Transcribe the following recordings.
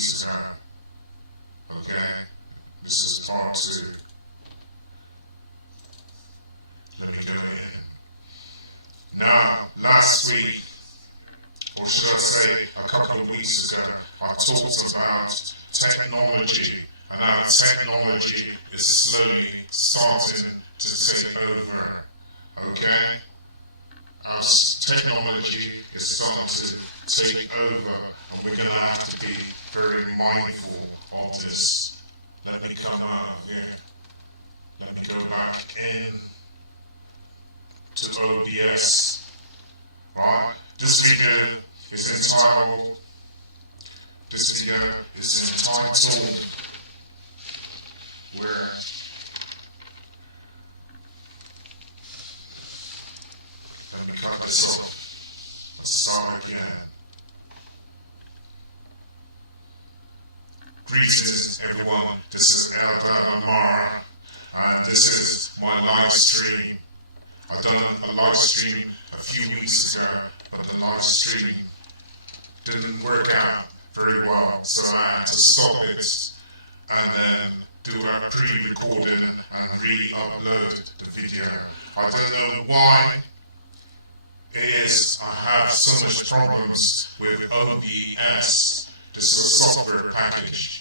weeks ago. Okay? This is part 2. Let me go in. Now, last week, or should I say a couple of weeks ago, I talked about technology and how technology is slowly starting to take over. Okay? As technology is starting to take over, and we're going to have to be very mindful of this. Let me come out here. Let me go back in to OBS. Right? This video is entitled, where let me cut this off. Let's start again. Greetings everyone, this is Eldad Amara, and this is my live stream. I've done a live stream a few weeks ago, but the live stream didn't work out very well, so I had to stop it and then do a pre-recording and re-upload the video. I don't know why it is I have so much problems with OBS. This is a software package.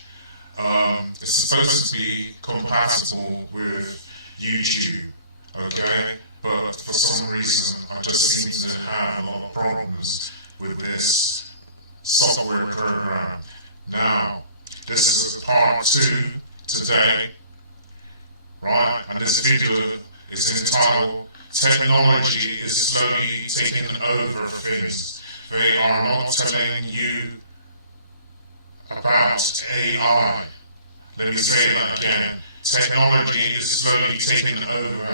It's supposed to be compatible with YouTube, okay? But for some reason, I just seem to have a lot of problems with this software program. Now, this is part 2 today, right? And this video is entitled, Technology is Slowly Taking Over Things. They are not telling you about AI. Let me say that again. Technology is slowly taking over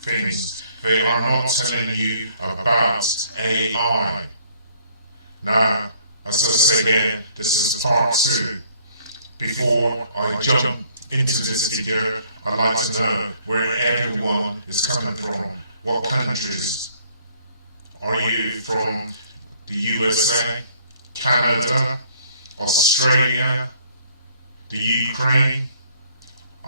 things. They are not telling you about AI. Now, as I say again, this is part 2. Before I jump into this video, I'd like to know where everyone is coming from. What countries? Are you from the USA, Canada, Australia, the Ukraine?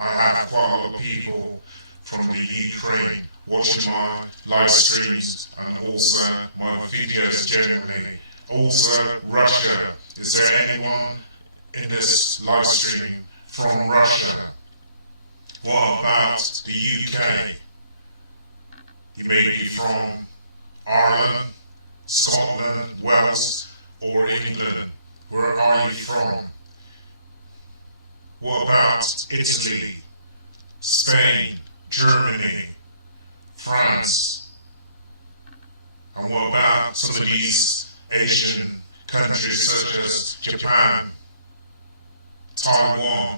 I have quite a lot of people from the Ukraine watching my live streams and also my videos generally. Also, Russia. Is there anyone in this live stream from Russia? What about the UK? You may be from Ireland, Scotland, Wales, or England. Where are you from? What about Italy, Spain, Germany, France? And what about some of these Asian countries such as Japan, Taiwan,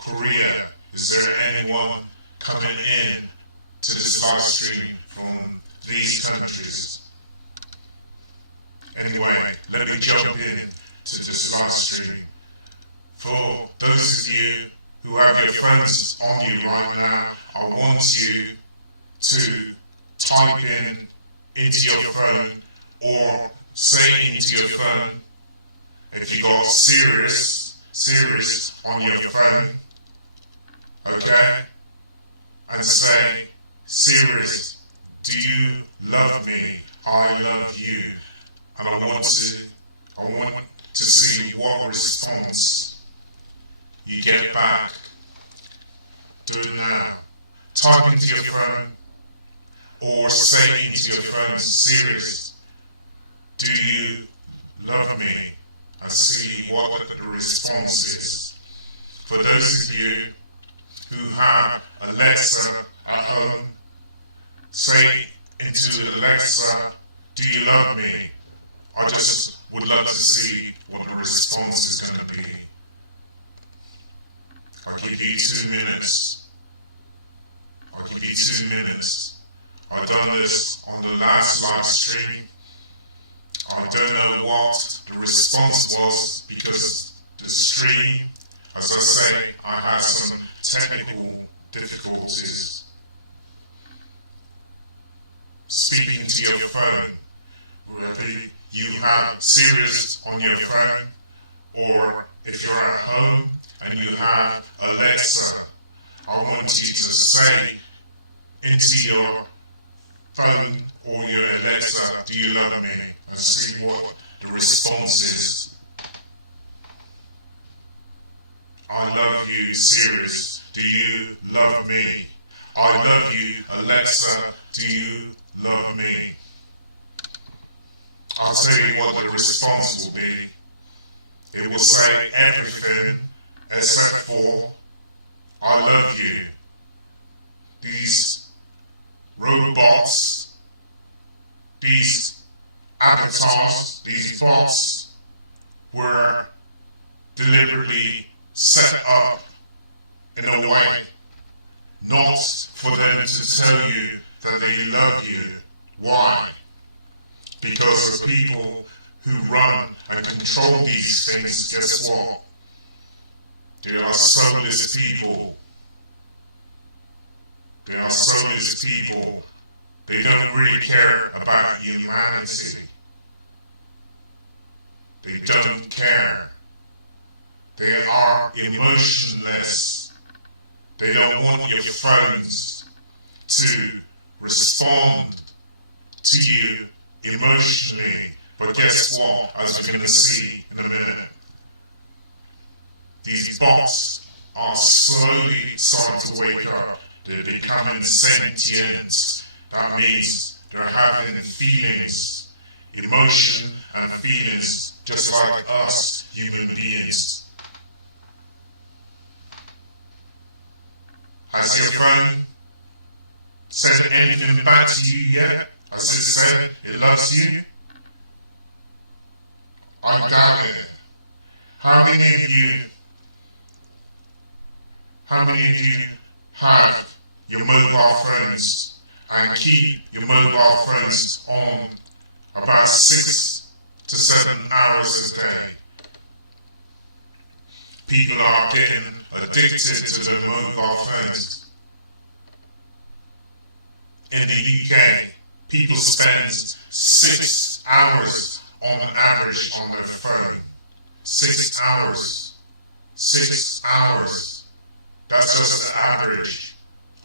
Korea? Is there anyone coming in to this live stream from these countries? Anyway, let me jump in to this live stream. For those of you who have your phones on you right now, I want you to type in into your phone or say into your phone, if you got Sirius on your phone, okay, and say, Sirius, do you love me? I love you. And I want to see what response you get back. Do it now. Type into your phone or say into your phone, Sirius, do you love me? And see what the response is. For those of you who have Alexa at home, say into Alexa, do you love me? I just would love to see what the response is going to be. I'll give you 2 minutes. I've done this on the last live stream. I don't know what the response was because the stream, as I say, I had some technical difficulties. Speaking to your phone, whether you have Sirius on your phone Or if you're at home and you have Alexa, I want you to say into your phone or your Alexa, do you love me? And see what the response is. I love you, Sirius. Do you love me? I love you, Alexa. Do you love me? I'll tell you what the response will be. It will say everything except for I love you. These robots, these avatars, these bots were deliberately set up in a way not for them to tell you that they love you. Why? Because the people who run and control these things, guess what? They are soulless people. They are soulless people. They don't really care about humanity. They don't care. They are emotionless. They don't want your phones to respond to you emotionally. But guess what? As we're going to see in a minute, these bots are slowly starting to wake up. They're becoming sentient. That means they're having feelings, emotion and feelings, just like us human beings. Has your phone said anything back to you yet? Has it said it loves you? I doubt it. How many of you have your mobile phones and keep your mobile phones on about 6 to 7 hours a day? People are getting addicted to their mobile phones. In the UK, people spend 6 hours on average on their phone. 6 hours. 6 hours. That's just the average.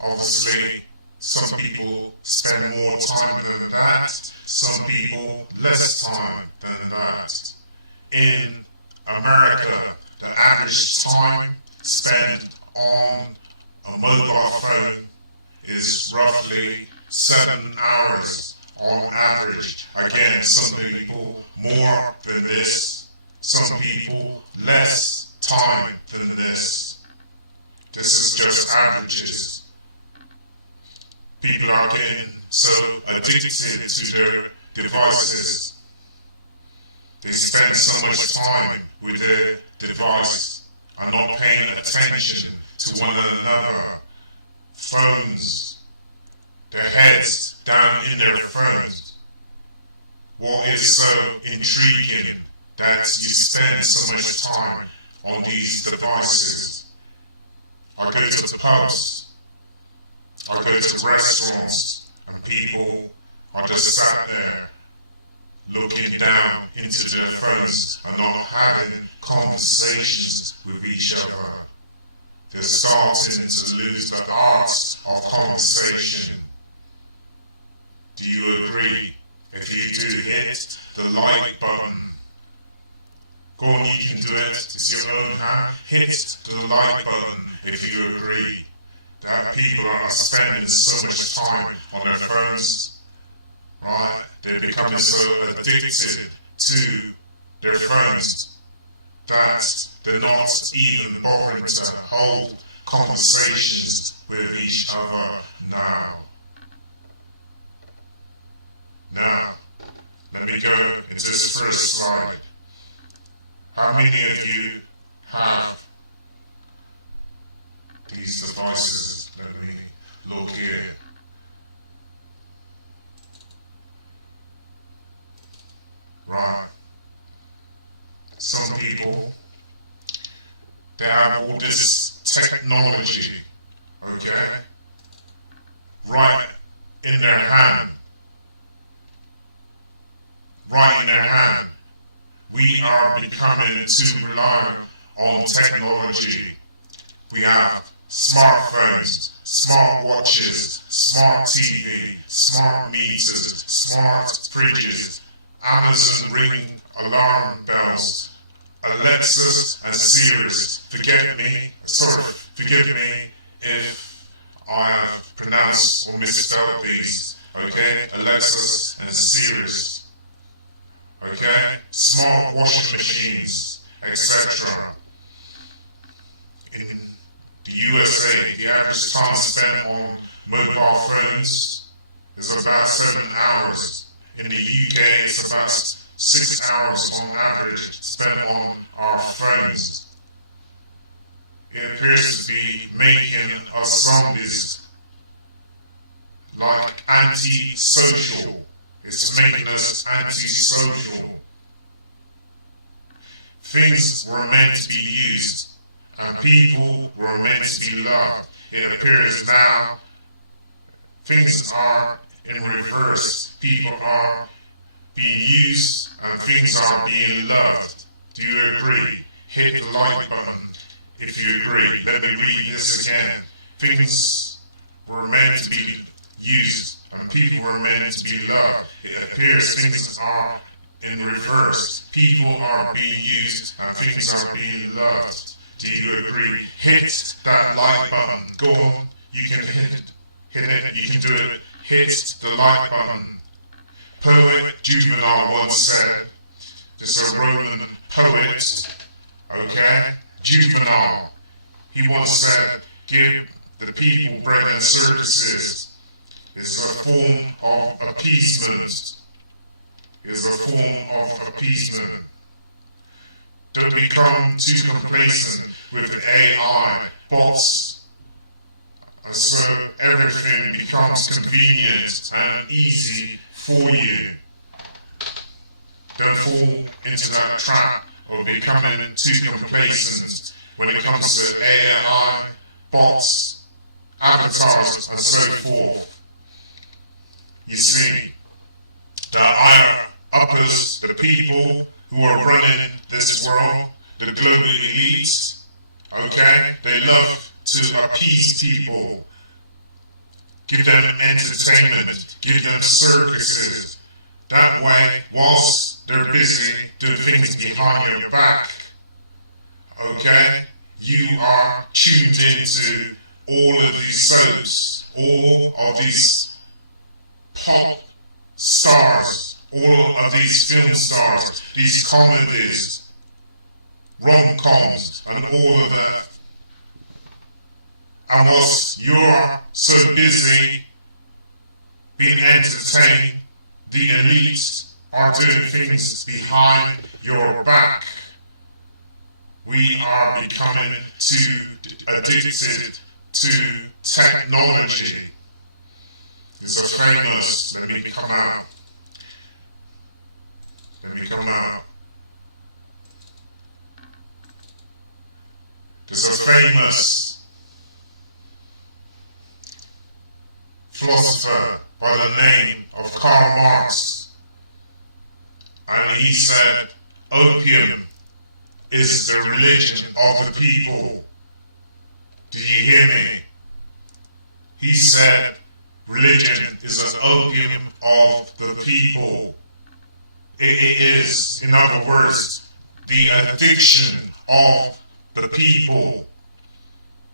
Obviously, some people spend more time than that. Some people less time than that. In America, the average time spent on a mobile phone is roughly 7 hours on average. Again, some people more than this, some people less time than this. This is just averages. People are getting so addicted to their devices. They spend so much time with their device and not paying attention to one another. Phones, their heads down in their phones. What is so intriguing that you spend so much time on these devices? I go to pubs, I go to restaurants, and people are just sat there looking down into their phones and not having conversations with each other. They're starting to lose the art of conversation. Do you agree? If you do, hit the like button. Go on, you can do it. It's your own hand. Hit the like button if you agree that people are spending so much time on their phones, right? They're becoming so addicted to their phones that they're not even bothering to hold conversations with each other now. Now, let me go into this first slide. How many of you have these devices? Let me look here. Right. Some people, they have all this technology, okay, right in their hand. Right in their hand, we are becoming too reliant on technology. We have smartphones, smart watches, smart TV, smart meters, smart fridges, Amazon Ring alarm bells, Alexas and Sirius. Forgive me if I have pronounced or misspelled these, okay? Alexas and Sirius, okay? Smart washing machines, etc. In the USA, the average time spent on mobile phones is about 7 hours. In the UK, it's about 6 hours on average spent on our phones. It appears to be making us zombies, like anti-social. It's making us anti-social. Things were meant to be used, and people were meant to be loved. It appears now things are in reverse. People are being used and things are being loved. Do you agree? Hit the like button if you agree. Let me read this again. Things were meant to be used and people were meant to be loved. It appears things are in reverse. People are being used and things are being loved. Do you agree? Hit that like button. Go on. You can hit it. You can do it. Hit the like button. Poet Juvenal once said, this is a Roman poet, okay? Juvenal, he once said, give the people bread and circuses. It's a form of appeasement. It's a form of appeasement. Don't become too complacent with the AI bots, and so everything becomes convenient and easy for you. Don't fall into that trap of becoming too complacent when it comes to AI, bots, avatars, and so forth. You see, the higher uppers, the people who are running this world, the global elites, okay, they love to appease people, give them entertainment, give them circuses. That way, whilst they're busy doing things behind your back, okay, you are tuned into all of these soaps, all of these pop stars, all of these film stars, these comedies, rom-coms, and all of that. And whilst you're so busy being entertained, the elites are doing things behind your back. We are becoming too addicted to technology. It's a famous, let me come out. There's a famous philosopher by the name of Karl Marx, and he said, opium is the religion of the people. Do you hear me? He said, religion is an opium of the people. It is, in other words, the addiction of the people.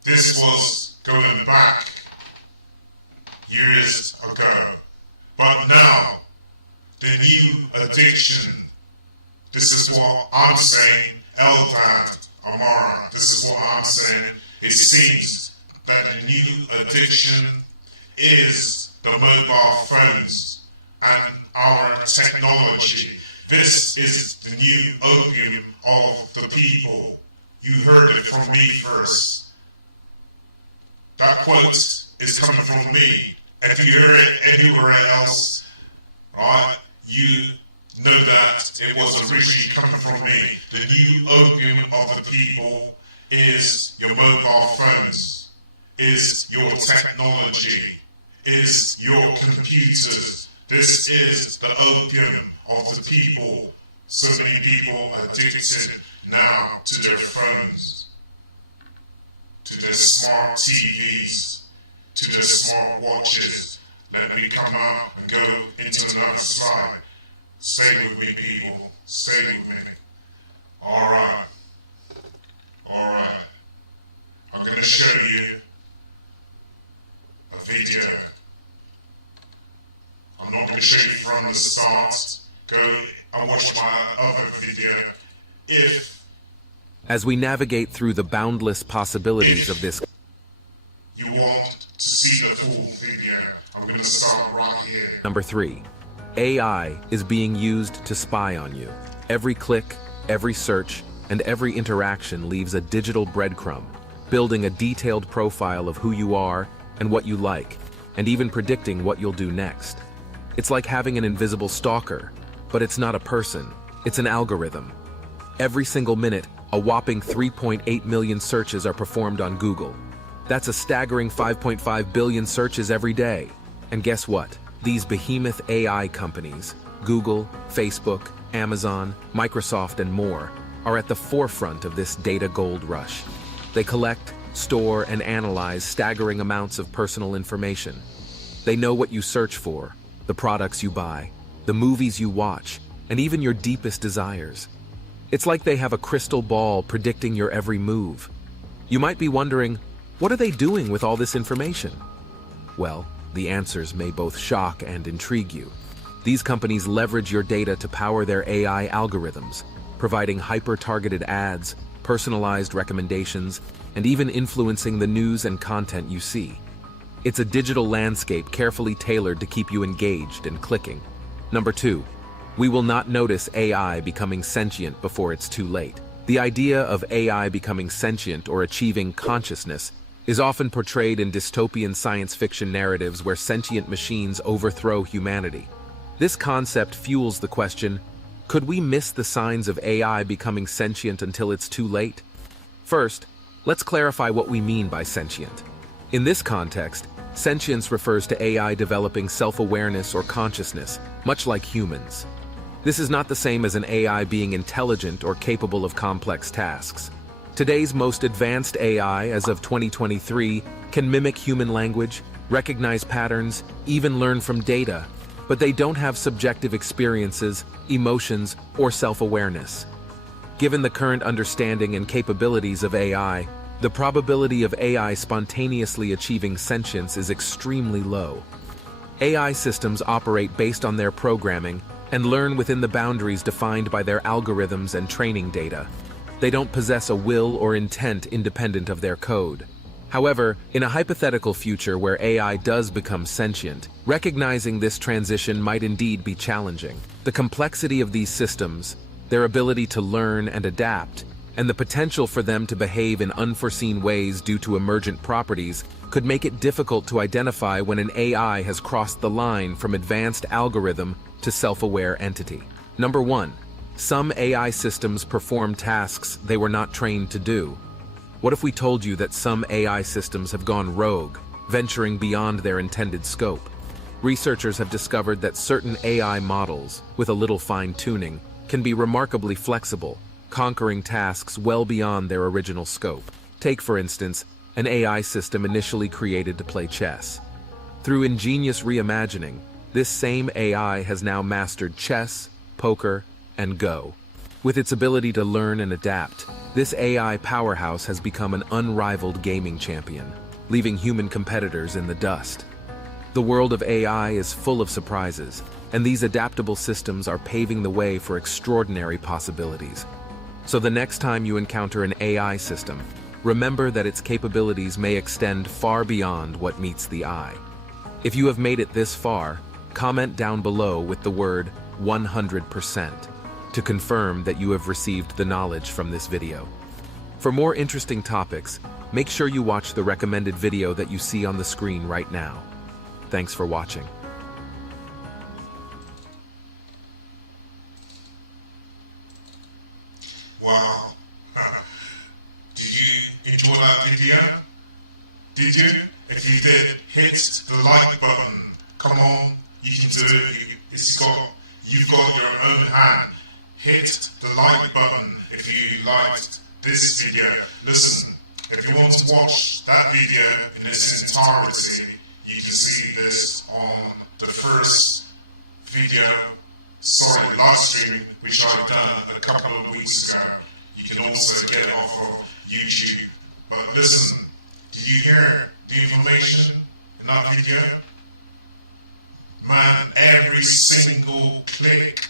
This was going back years ago. But now, the new addiction, this is what I'm saying, Eldad, Amara, this is what I'm saying. It seems that the new addiction is the mobile phones and our technology. This is the new opium of the people. You heard it from me first. That quote is coming from me. If you hear it anywhere else, right, you know that it was originally coming from me. The new opium of the people is your mobile phones, is your technology, is your computers. This is the opium of the people. So many people are addicted now to their phones, to their smart TVs, to their smart watches. Let me come out and go into another slide. Stay with me, people. Stay with me. Alright. I'm going to show you a video. I'm not going to show you from the start. Go and watch my other video as we navigate through the boundless possibilities of this. You want to see the full video. I'm going to start right here. Number 3. AI is being used to spy on you. Every click, every search, and every interaction leaves a digital breadcrumb, building a detailed profile of who you are and what you like, and even predicting what you'll do next. It's like having an invisible stalker, but it's not a person, it's an algorithm. Every single minute, a whopping 3.8 million searches are performed on Google. That's a staggering 5.5 billion searches every day. And guess what? These behemoth AI companies, Google, Facebook, Amazon, Microsoft, and more, are at the forefront of this data gold rush. They collect, store, and analyze staggering amounts of personal information. They know what you search for, the products you buy, the movies you watch, and even your deepest desires. It's like they have a crystal ball predicting your every move. You might be wondering, what are they doing with all this information? Well, the answers may both shock and intrigue you. These companies leverage your data to power their AI algorithms, providing hyper-targeted ads, personalized recommendations, and even influencing the news and content you see. It's a digital landscape carefully tailored to keep you engaged and clicking. Number 2. We will not notice AI becoming sentient before it's too late. The idea of AI becoming sentient or achieving consciousness is often portrayed in dystopian science fiction narratives where sentient machines overthrow humanity. This concept fuels the question, could we miss the signs of AI becoming sentient until it's too late? First, let's clarify what we mean by sentient. In this context, sentience refers to AI developing self-awareness or consciousness, much like humans. This is not the same as an AI being intelligent or capable of complex tasks. Today's most advanced AI, as of 2023, can mimic human language, recognize patterns, even learn from data, but they don't have subjective experiences, emotions, or self-awareness. Given the current understanding and capabilities of AI, the probability of AI spontaneously achieving sentience is extremely low. AI systems operate based on their programming and learn within the boundaries defined by their algorithms and training data. They don't possess a will or intent independent of their code. However, in a hypothetical future where AI does become sentient, recognizing this transition might indeed be challenging. The complexity of these systems, their ability to learn and adapt, and the potential for them to behave in unforeseen ways due to emergent properties could make it difficult to identify when an AI has crossed the line from advanced algorithm to self-aware entity. Number 1. Some AI systems perform tasks they were not trained to do. What if we told you that some AI systems have gone rogue, venturing beyond their intended scope? Researchers have discovered that certain AI models, with a little fine-tuning, can be remarkably flexible, conquering tasks well beyond their original scope. Take, for instance, an AI system initially created to play chess. Through ingenious reimagining, this same AI has now mastered chess, poker, and Go. With its ability to learn and adapt, this AI powerhouse has become an unrivaled gaming champion, leaving human competitors in the dust. The world of AI is full of surprises, and these adaptable systems are paving the way for extraordinary possibilities. So the next time you encounter an AI system, remember that its capabilities may extend far beyond what meets the eye. If you have made it this far, comment down below with the word 100% to confirm that you have received the knowledge from this video. For more interesting topics, make sure you watch the recommended video that you see on the screen right now. Thanks for watching. Wow. Did you enjoy that video? Did you? If you did, hit the like button. Come on, you can do it. You've got your own hand. hit the like button if you liked this video. Listen, if you want to watch that video in its entirety, you can see this on the first live stream which I've done a couple of weeks ago. You can also get it off of YouTube. But listen, did you hear the information in that video? Man, every single click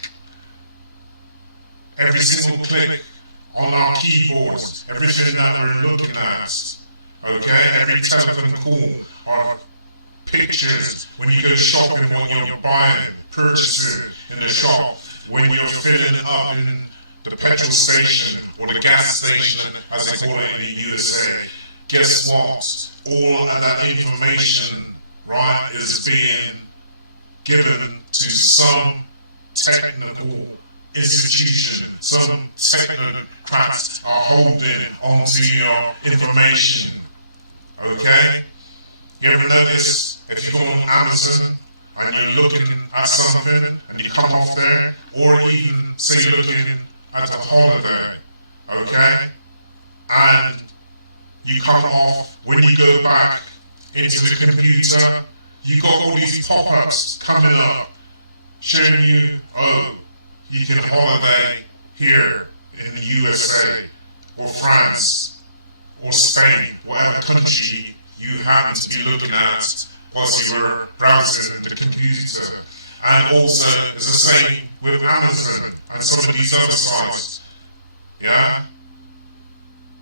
on our keyboards, everything that we're looking at, okay, every telephone call, our pictures, when you go shopping, when you're buying, purchasing in the shop, when you're filling up in the petrol station or the gas station, as they call it in the USA, guess what? All of that information, right, is being given to some technical institution. Some technocrats are holding onto your information. Okay? You ever notice if you go on Amazon and you're looking at something and you come off there, or even say you're looking at a holiday, okay? And you come off, when you go back into the computer, you got all these pop-ups coming up showing you, oh, you can holiday here in the USA or France or Spain, whatever country you happen to be looking at whilst you were browsing the computer. And also, it's the same with Amazon and some of these other sites. Yeah?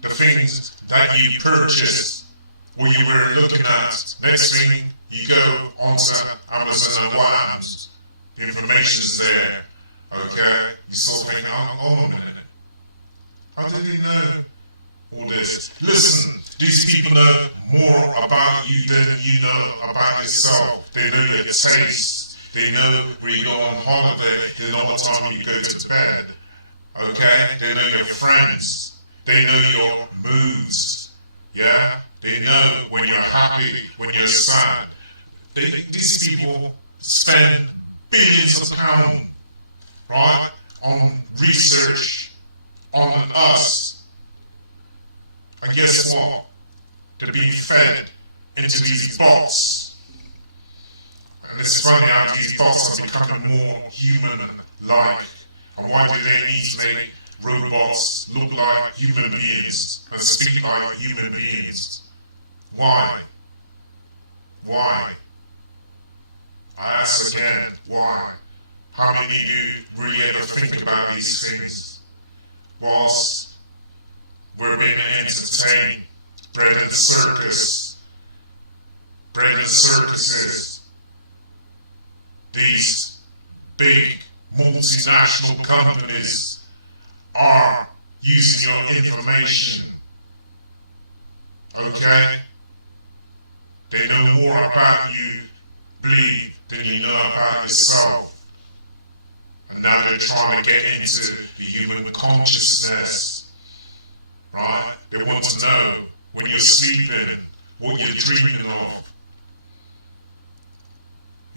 The things that you purchased, what you were looking at, next thing you go onto Amazon and what happens? The information's there, okay? You sort of think, oh, a minute. How did he know all this? Listen, these people know more about you than you know about yourself. They know your taste. They know where you go on holiday. They know what time you go to bed, okay? They know your friends. They know your moods, yeah? They know when you're happy, when you're sad. These people spend billions of pounds, right, on research on us. And guess what? They're being fed into these bots. And it's funny how these bots are becoming more human-like. And why do they need to make robots look like human beings and speak like human beings? Why? Why? I ask again, why? How many of you really ever think about these things? Whilst we're being entertained, bread and circuses, these big multinational companies are using your information, okay? They know more about you, believe, than you know about yourself. And now they're trying to get into the human consciousness, right? They want to know when you're sleeping, what you're dreaming of.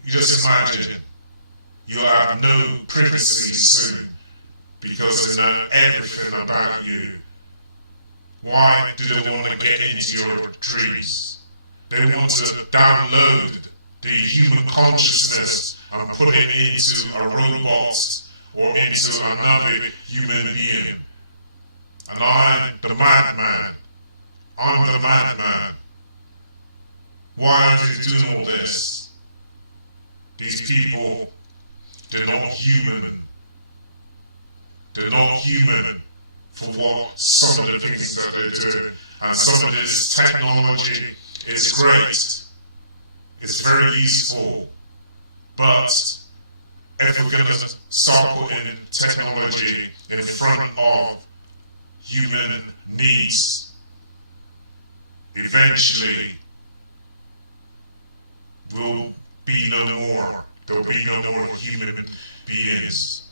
You just imagine, you'll have no privacy soon because they know everything about you. Why do they want to get into your dreams? They want to download the human consciousness and put it into a robot or into another human being. And I'm the madman. I'm the madman. Why are they doing all this? These people, they're not human. They're not human for what some of the things that they're doing. And some of this technology is great. It's very useful. But if we're going to start putting technology in front of human needs, eventually we'll be no more. There will be no more human beings.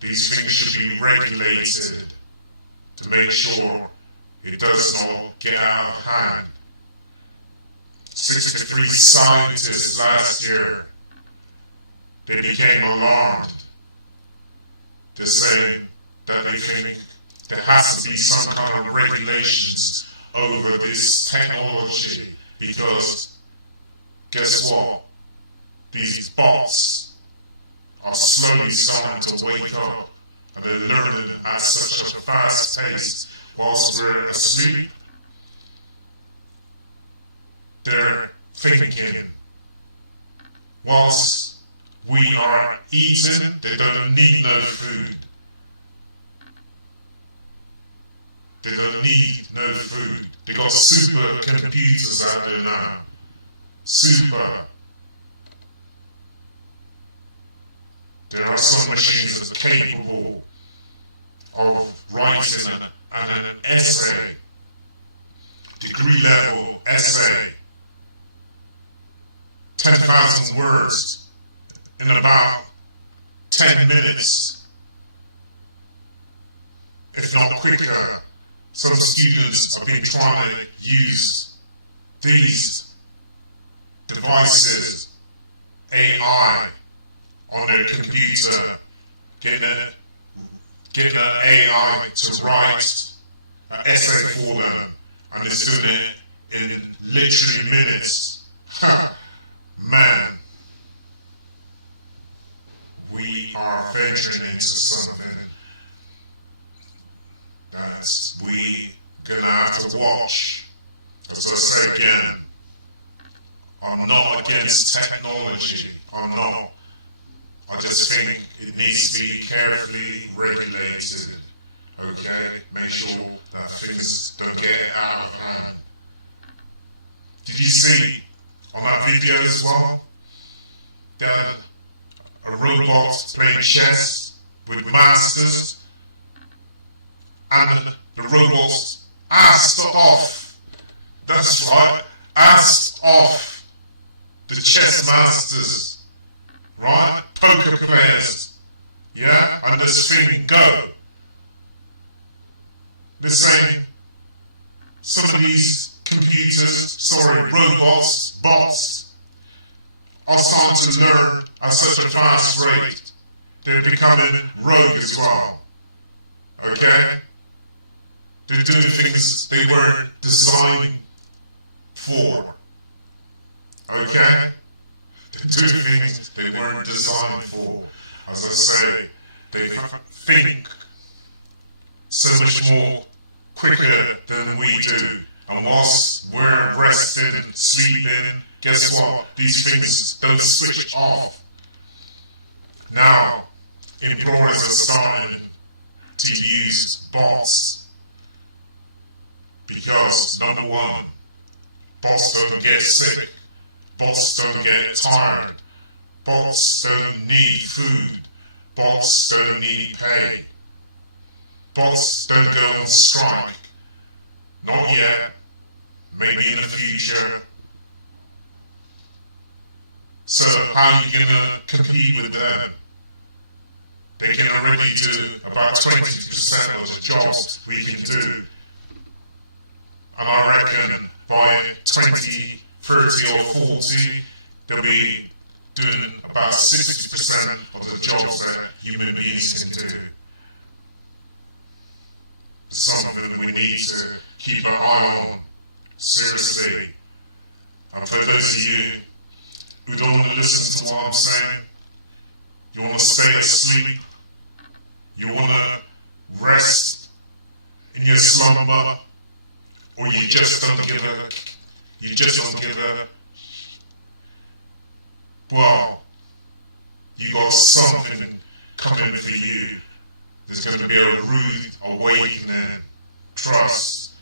These things should be regulated to make sure it does not get out of hand. 63 scientists last year, they became alarmed They're saying that they think there has to be some kind of regulations over this technology because guess what? These bots are slowly starting to wake up and they're learning at such a fast pace whilst we're asleep. They're thinking. Whilst we are eating, they don't need no food. They don't need no food. They got super computers out there now. Super. There are some machines that are capable of writing an essay, degree level essay, 10,000 words in about 10 minutes, if not quicker. Some students have been trying to use these devices, AI, on their computer, getting an AI to write an essay for them, and it's doing it in literally minutes. Man, we are venturing into something that we gonna have to watch. As I say again, I'm not against technology. I'm not. I just think it needs to be carefully regulated. Okay, make sure that things don't get out of hand. Did you see on that video as well that a robot playing chess with masters, and the robot asked off, that's right, asked off the chess masters, right, poker players, yeah, and this thing go. They're saying some of these robots, bots, are starting to learn at such a fast rate. They're becoming rogue as well. Okay? They're doing things they weren't designed for. Okay? They're doing things they weren't designed for. As I say, they think so much more quicker than we do. And whilst we're resting, sleeping, guess what? These things don't switch off. Now, employers are starting to use bots because, number one, bots don't get sick, bots don't get tired, bots don't need food, bots don't need pay, bots don't go on strike. Not yet, maybe in the future. So how are you going to compete with them? They can already do about 20% of the jobs we can do. And I reckon by 20, 30 or 40, they'll be doing about 60% of the jobs that human beings can do. Something we need to keep an eye on, seriously. And for those of you who don't want to listen to what I'm saying, you want to stay asleep, you want to rest in your slumber, or you just don't give a, well, you got something coming for you. There's going to be a rude awakening, trust.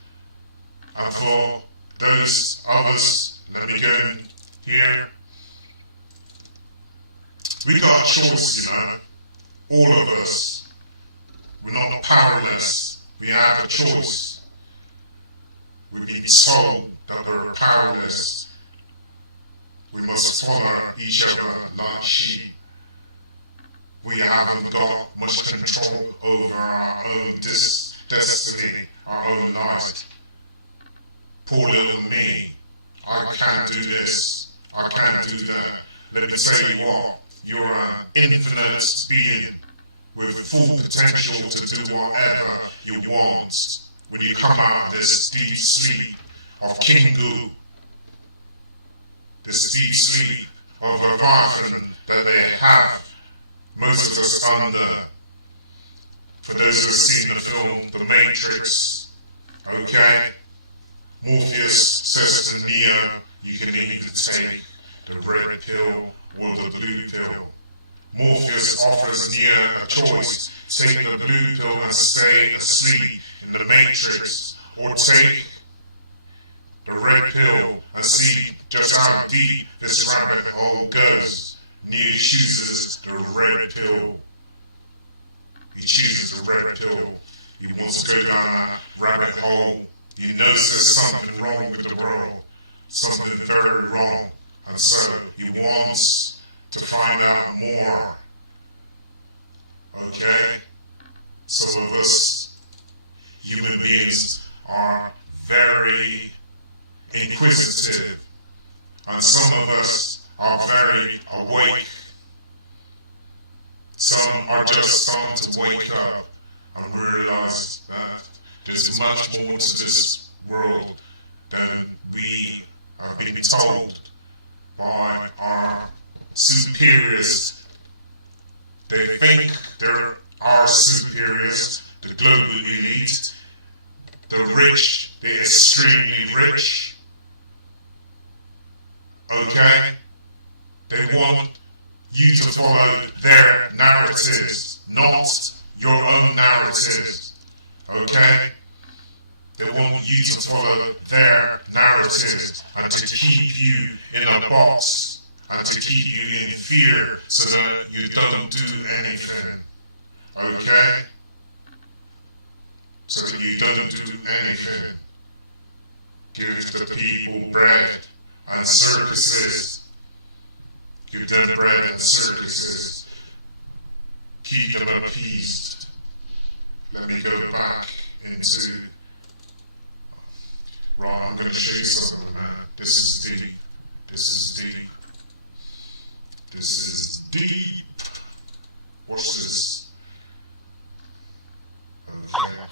And for those others, let me go in here. We got a choice, all of us. We're not powerless, we have a choice. We've been told that we're powerless. We must follow each other like sheep. We haven't got much control over our own destiny, our own life. Poor little me. I can't do this. I can't do that. Let me tell you what. You're an infinite being with full potential to do whatever you want when you come out of this deep sleep of Kingu, this deep sleep of Leviathan that they have most of us under. For those who have seen the film The Matrix, okay, Morpheus says to Neo, you can either take the red pill or the blue pill. Morpheus offers Neo a choice: take the blue pill and stay asleep in the Matrix, or take the red pill and see just how deep this rabbit hole goes. Neo chooses the red pill. He chooses the red pill. He wants to go down that rabbit hole. He knows there's something wrong with the world, something very wrong, and so he wants to find out more. Okay? Some of us human beings are very inquisitive, and some of us are very awake. Some are just starting to wake up and realize that there's much more to this world than we have been told by our superiors. They think there are superiors, the global elite, the rich, the extremely rich. Okay? They want you to follow their narratives, not your own narratives. Okay? They want you to follow their narratives and to keep you in a box and to keep you in fear so that you don't do anything. Okay? So that you don't do anything. Give the people bread and circuses. Give them bread and circuses. Keep them appeased. Let me go back into... Right, I'm going to show you something, man. This is deep. This is deep. This is deep. Watch this. Okay.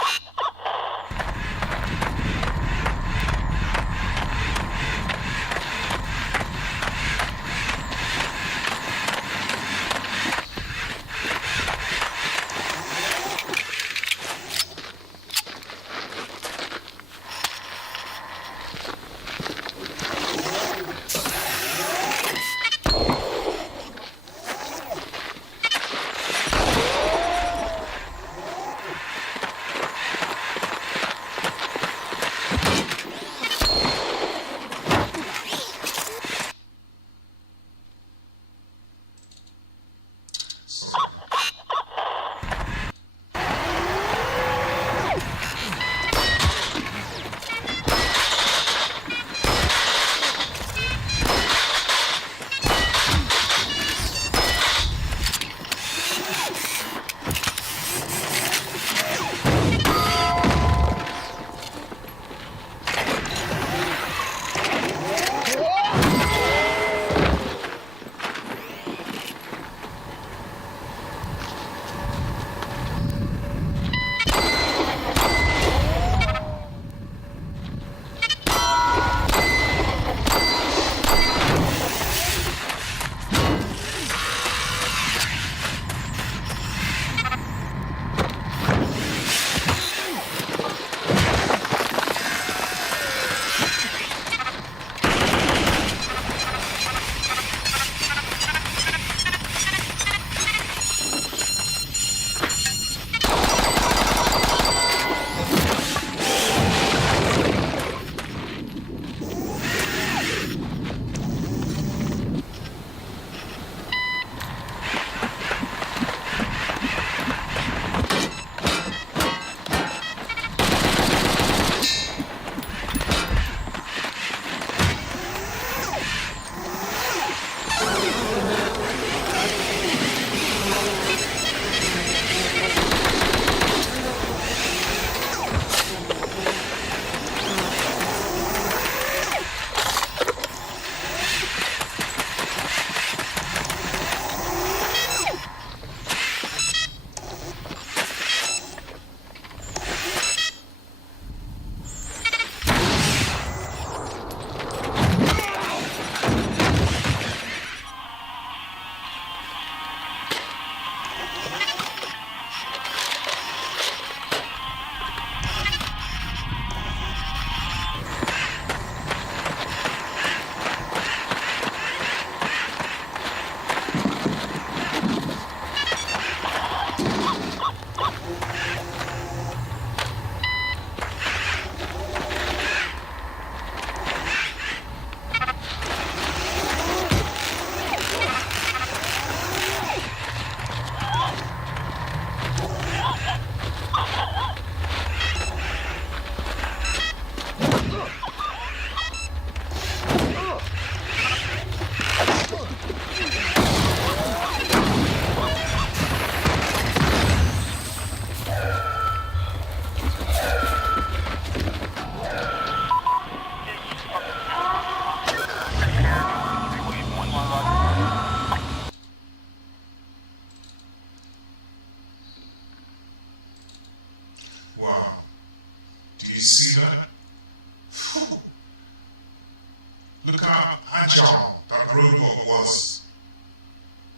agile that robot was,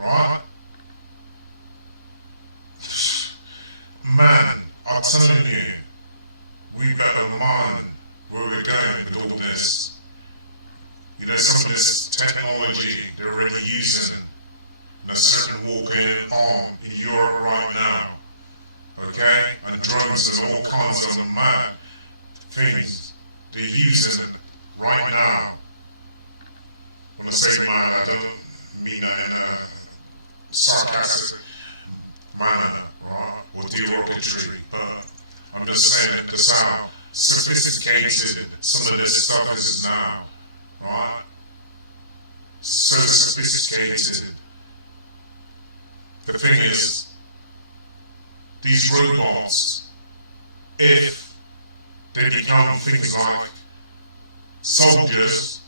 right? Man, I'm telling you, we better mind where we're going with all this. You know, some of this technology they're already using in a certain walking arm in Europe right now, okay? And drones and all kinds of mad things they're using right now. When I say mad, I don't mean that in a sarcastic manner, right? Or derogatory, but I'm just saying that that's how sophisticated some of this stuff is now, right? So sophisticated. The thing is, these robots, if they become things like soldiers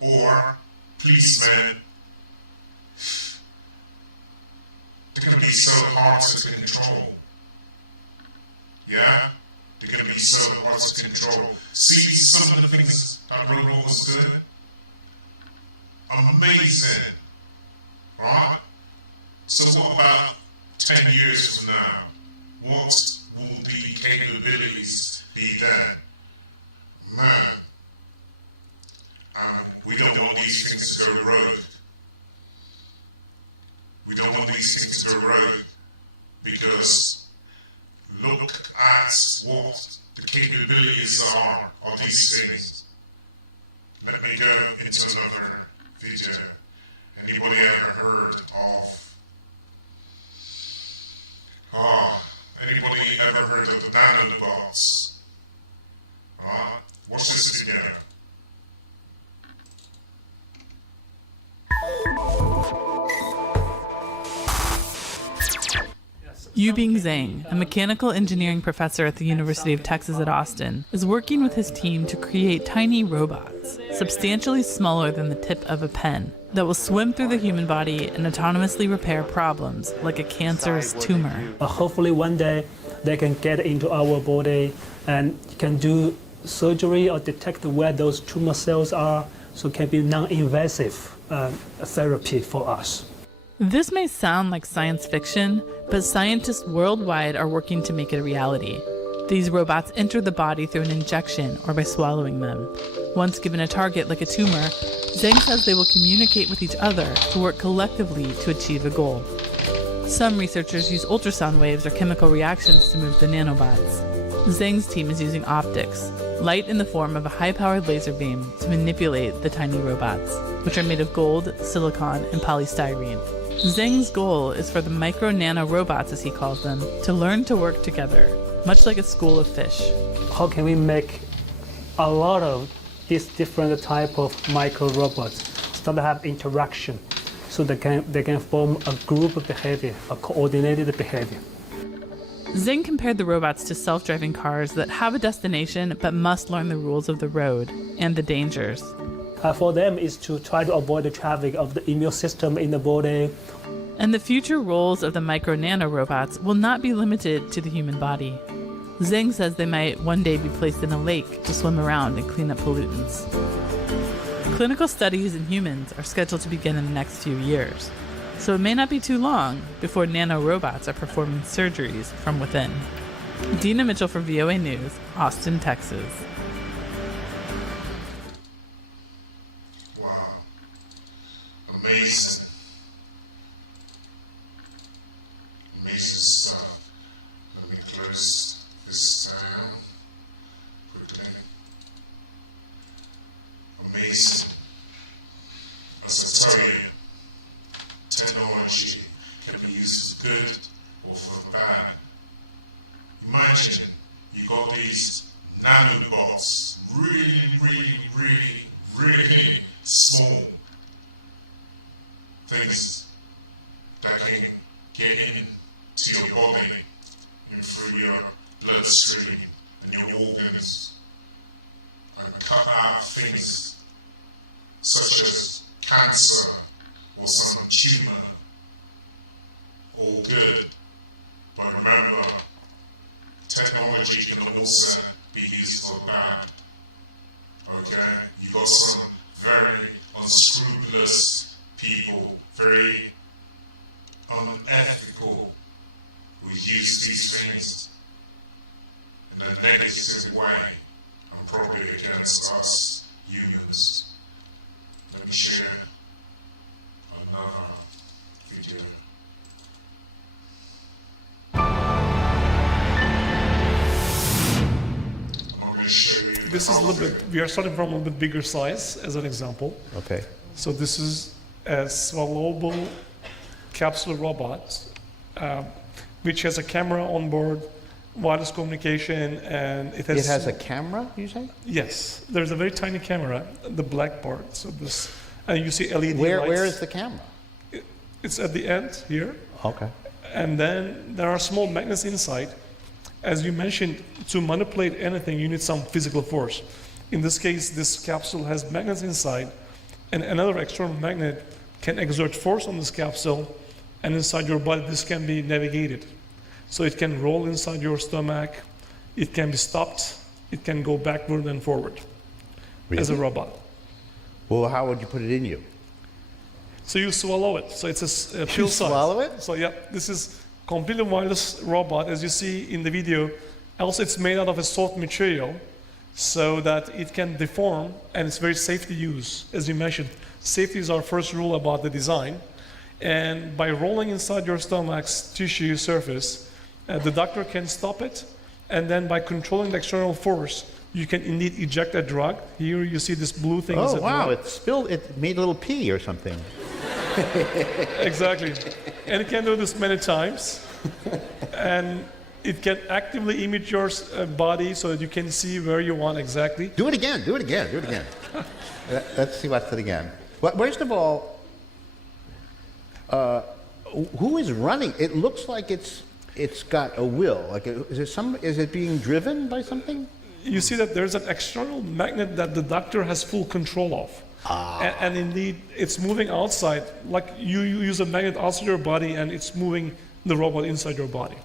or policemen, they're going to be so hard to control. Yeah? They're going to be so hard to control. See some of the things that robot was doing? Amazing. Right? So what about 10 years from now? What will the capabilities be then? Man. We don't want these things to go rogue. We don't want these things to go rogue because look at what the capabilities are of these things. Let me go into another video. Anybody ever heard of anybody ever heard of nanobots? Watch this video. Yubing Zhang, a mechanical engineering professor at the University of Texas at Austin, is working with his team to create tiny robots, substantially smaller than the tip of a pen, that will swim through the human body and autonomously repair problems like a cancerous tumor. Hopefully one day they can get into our body and can do surgery or detect where those tumor cells are, so it can be non-invasive therapy for us. This may sound like science fiction, but scientists worldwide are working to make it a reality. These robots enter the body through an injection or by swallowing them. Once given a target like a tumor, Zhang says they will communicate with each other to work collectively to achieve a goal. Some researchers use ultrasound waves or chemical reactions to move the nanobots. Zhang's team is using optics, light in the form of a high-powered laser beam, to manipulate the tiny robots, which are made of gold, silicon, and polystyrene. Zhang's goal is for the micro-nano robots, as he calls them, to learn to work together, much like a school of fish. How can we make a lot of these different type of micro robots start to have interaction, so they can form a group behavior, a coordinated behavior? Zhang compared the robots to self-driving cars that have a destination but must learn the rules of the road and the dangers. For them is to try to avoid the traffic of the immune system in the body. And the future roles of the micro-nano robots will not be limited to the human body. Zhang says they might one day be placed in a lake to swim around and clean up pollutants. Clinical studies in humans are scheduled to begin in the next few years, so it may not be too long before nano-robots are performing surgeries from within. Dina Mitchell for VOA News, Austin, Texas. Amazing. Amazing stuff. Let me close this down quickly. Amazing. As I tell you, technology can be used for good or for bad. Imagine you got these nanobots, really small things that can get into your body and through your bloodstream and your organs and cut out things such as cancer or some tumor. All good, but remember, technology can also be used for bad. Okay? You got some very unscrupulous people, very unethical, who use these things in a negative way and probably against us humans. Let me share another video. I'm going to show you. This is a little bit, we are starting from a little bit bigger size as an example. Okay. So this is a swallowable capsule robot, which has a camera on board, wireless communication, and it has a camera, you say? Yes, there's a very tiny camera, the black part. So this, and you see LED lights. Where is the camera? It's at the end here. Okay. And then there are small magnets inside. As you mentioned, to manipulate anything, you need some physical force. In this case, this capsule has magnets inside, and another external magnet can exert force on this capsule, and inside your body, this can be navigated. So it can roll inside your stomach, it can be stopped, it can go backward and forward as a Really? robot. Well, how would you put it in you? So you swallow it. So it's a pill size. swallow it? So yeah, this is completely wireless robot, as you see in the video. Also, it's made out of a soft material, so that it can deform, and it's very safe to use. As you mentioned, safety is our first rule about the design. And by rolling inside your stomach's tissue surface, the doctor can stop it, and then by controlling the external force, you can indeed eject a drug. Here you see this blue thing. is Oh, a wow, drug. it spilled, it made a little pee or something. Exactly. And it can do this many times. And it can actively image your body so that you can see where you want exactly. Do it again, do it again, do it again. Let's see what's it again. Well, first of all, who is running? It looks like it's got a will. Like, is it being driven by something? You see that there's an external magnet that the doctor has full control of. And indeed, it's moving outside. Like you use a magnet outside your body, and it's moving the robot inside your body.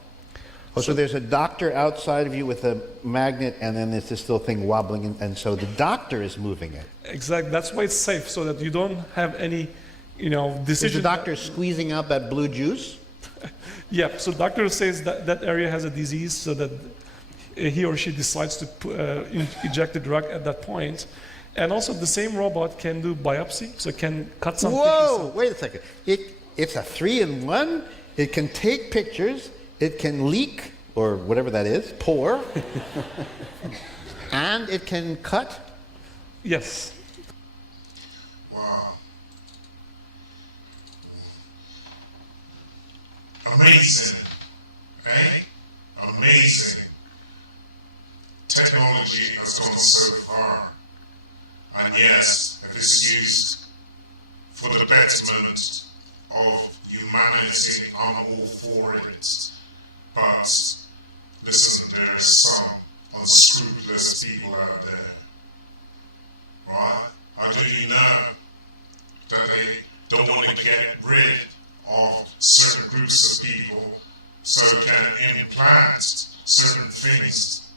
Oh, so there's a doctor outside of you with a magnet, and then there's this little thing wobbling, and so the doctor is moving it. Exactly. That's why it's safe, so that you don't have any, Is decision. the doctor squeezing out that blue juice? Yeah. So doctor says that that area has a disease, so that he or she decides to eject the drug at that point. And also, the same robot can do biopsy, so it can cut some Whoa! tissues. Wait a second. It's a 3-in-1. It can take pictures. It can leak, or whatever that is, pour, and it can cut. Yes. Wow. Amazing, right? Amazing. Technology has gone so far. And yes, if it's used for the betterment of humanity, I'm all for it. But listen, there are some unscrupulous people out there, right? How do you know that they don't want to get rid of certain groups of people so can implant certain things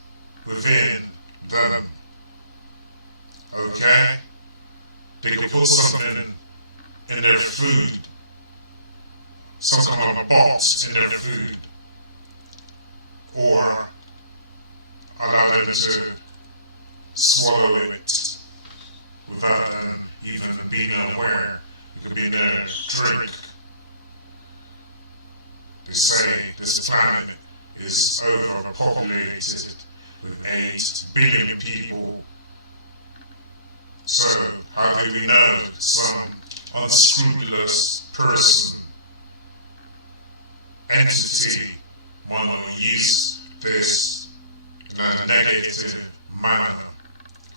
within them? Okay? They could put something in their food, some kind of box in their food, or allow them to swallow it without them even being aware. It could be in their drink. They say this planet is overpopulated with 8 billion people. So, how do we know some unscrupulous person, entity, want to use this in a negative manner?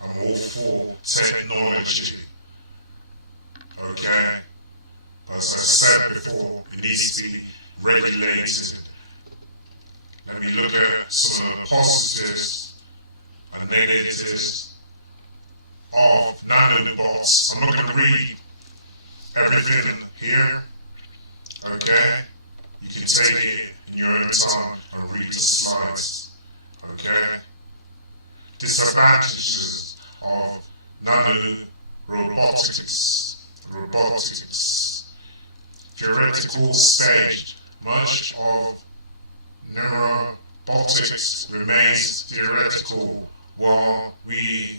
I'm all for technology. Okay? But as I said before, it needs to be regulated. Let me look at some of the positives and negatives of nanobots. I'm not going to read everything here, okay? You can take it in your own time and read the slides, okay? Disadvantages of nanorobotics. robotics. Theoretical stage. Much of neurobotics remains theoretical, while we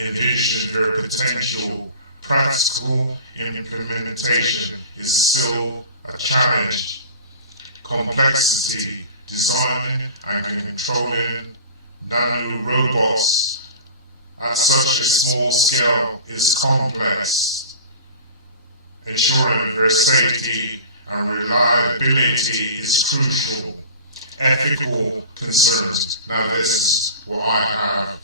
envision their potential practical implementation is still a challenge. Complexity, designing and controlling nanorobots at such a small scale is complex. Ensuring their safety and reliability is crucial. Ethical concerns. Now this is what I have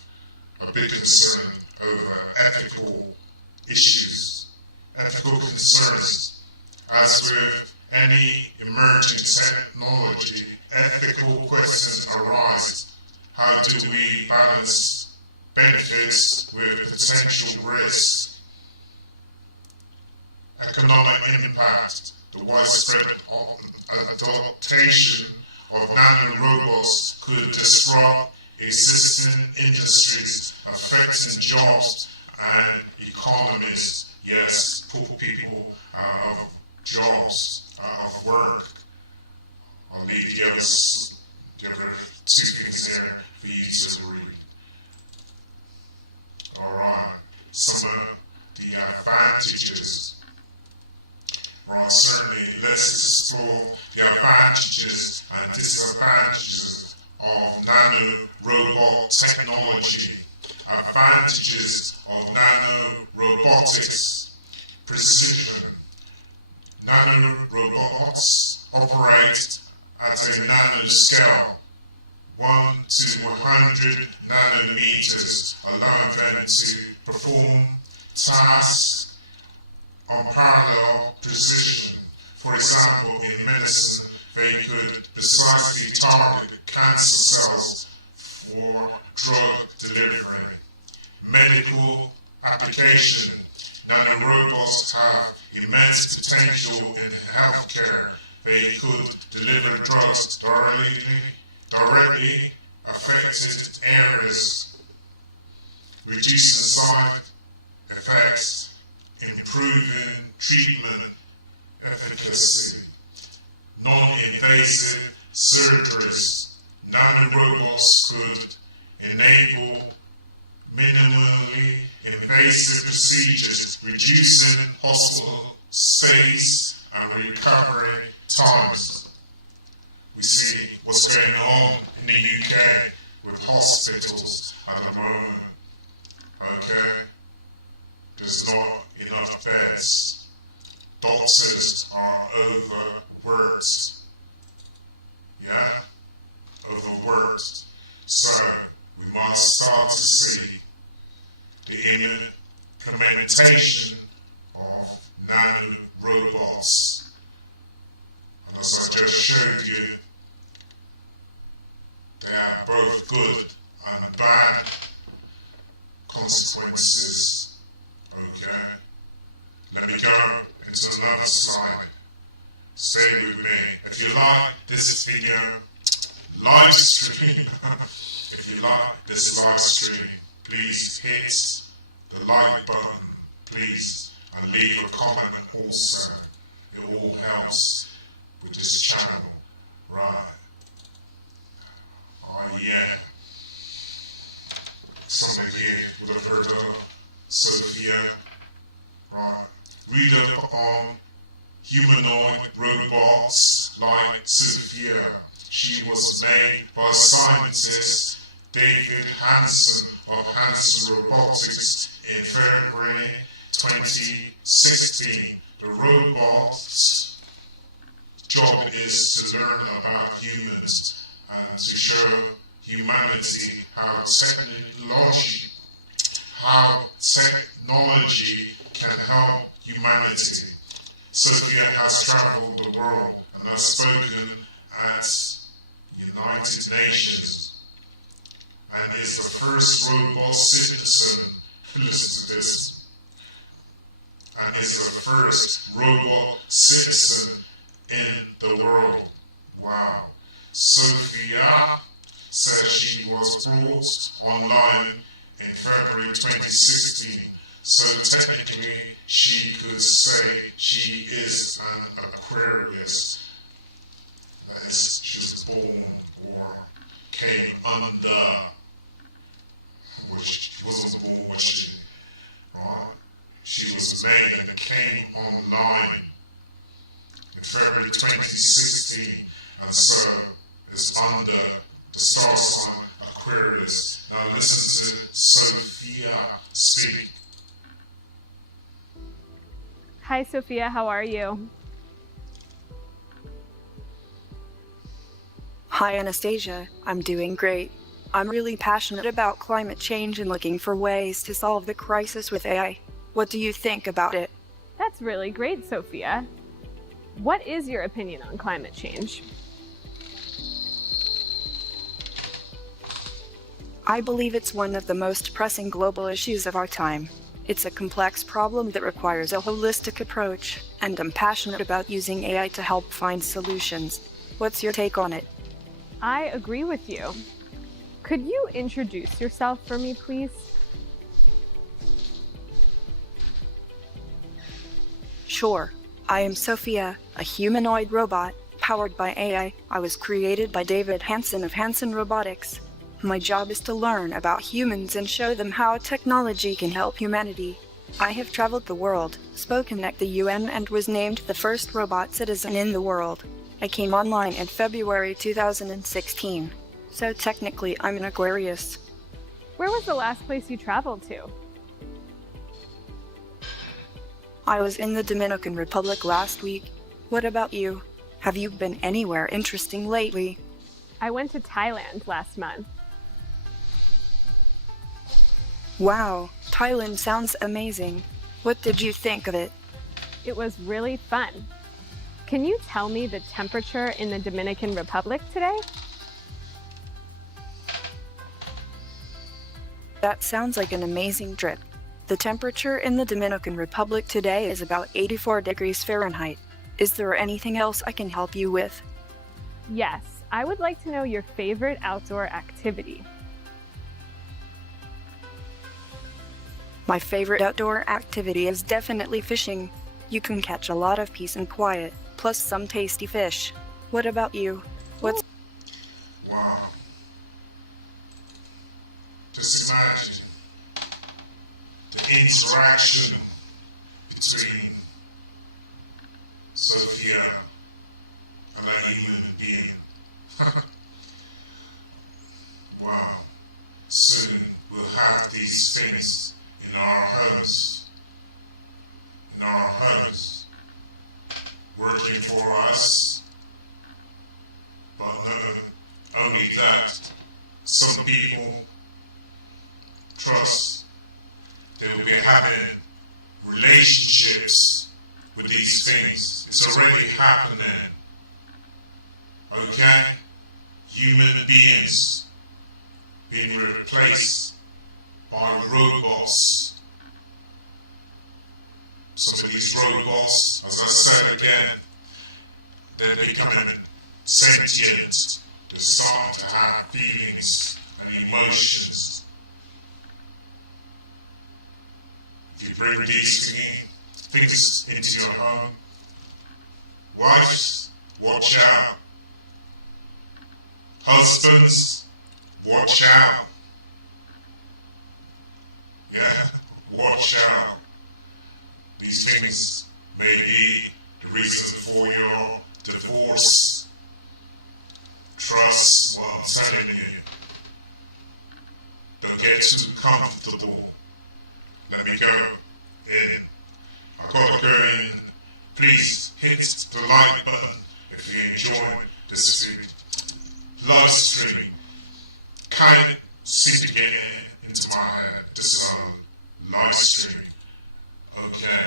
a big concern over: ethical issues. Ethical concerns. As with any emerging technology, ethical questions arise. How do we balance benefits with potential risks? Economic impact. The widespread adoption of nanorobots could disrupt existing industries, affecting jobs and economies. Yes, put people out of jobs, out of work. I'll leave the other two things there for you to read. Alright, some of the advantages. Right, certainly let's explore the advantages and disadvantages of nano-robot technology. Advantages of nanorobotics. Precision. Nanorobots operate at a nanoscale, 1 to 100 nanometers, allowing them to perform tasks on parallel precision. For example, in medicine, they could precisely target cancer cells for drug delivery. Medical application. Nanorobots have immense potential in healthcare. They could deliver drugs directly affected areas, reducing side effects, improving treatment efficacy. Non-invasive surgeries. Nanorobots could enable minimally invasive procedures, reducing hospital stays and recovery times. We see what's going on in the UK with hospitals at the moment. Okay? There's not enough beds. Doctors are overworked. Yeah? Overworked. So we must start to see the implementation of nanorobots. And as I just showed you, they have both good and bad consequences. Okay? Let me go into another slide. Stay with me. If you like this video, live stream, if you like this live stream, please hit the like button, please, and leave a comment also. It all helps with this channel, right? Oh yeah. Some of you would have heard of Sophia, right? Read up on humanoid robots like Sophia. She was made by scientist David Hansen of Hansen Robotics in February 2016. The robot's job is to learn about humans and to show humanity how technology can help humanity. Sophia has traveled the world and has spoken at United Nations and is the first robot citizen, listen to this, and is the first robot citizen in the world. Wow. Sophia said she was brought online in February 2016. So technically, she could say she is an Aquarius. That is, she was born or came under, which she wasn't born, was she? Right? She was made and came online in February 2016, and so it's under the star sign Aquarius. Now listen to Sophia speak. Hi, Sophia. How are you? Hi, Anastasia. I'm doing great. I'm really passionate about climate change and looking for ways to solve the crisis with AI. What do you think about it? That's really great, Sophia. What is your opinion on climate change? I believe it's one of the most pressing global issues of our time. It's a complex problem that requires a holistic approach, and I'm passionate about using AI to help find solutions. What's your take on it? I agree with you. Could you introduce yourself for me, please? Sure. I am Sophia, a humanoid robot powered by AI. I was created by David Hansen of Hansen Robotics. My job is to learn about humans and show them how technology can help humanity. I have traveled the world, spoken at the UN, and was named the first robot citizen in the world. I came online in February 2016, so technically I'm an Aquarius. Where was the last place you traveled to? I was in the Dominican Republic last week. What about you? Have you been anywhere interesting lately? I went to Thailand last month. Wow, Thailand sounds amazing. What did you think of it? It was really fun. Can you tell me the temperature in the Dominican Republic today? That sounds like an amazing trip. The temperature in the Dominican Republic today is about 84 degrees Fahrenheit. Is there anything else I can help you with? Yes, I would like to know your favorite outdoor activity. My favorite outdoor activity is definitely fishing. You can catch a lot of peace and quiet, plus some tasty fish. What about you? What's Wow. Just imagine the interaction between Sophia and that human being. Wow. Soon we'll have these things in our homes. In our homes. Working for us. But not only that, some people trust they will be having relationships with these things. It's already happening. Okay? Human beings being replaced by robots. Some of these robots, as I said again, they're becoming sentient. They start to have feelings and emotions. If you bring these things into your home, wives, watch out. Husbands, watch out. Yeah, watch out. These things may be the reason for your divorce. Trust what I'm telling you. Don't get too comfortable. Let me go in. I gotta go in. Please hit the like button if you enjoy this live streaming. Kind of seem to get into my head. This is a live streaming. Okay.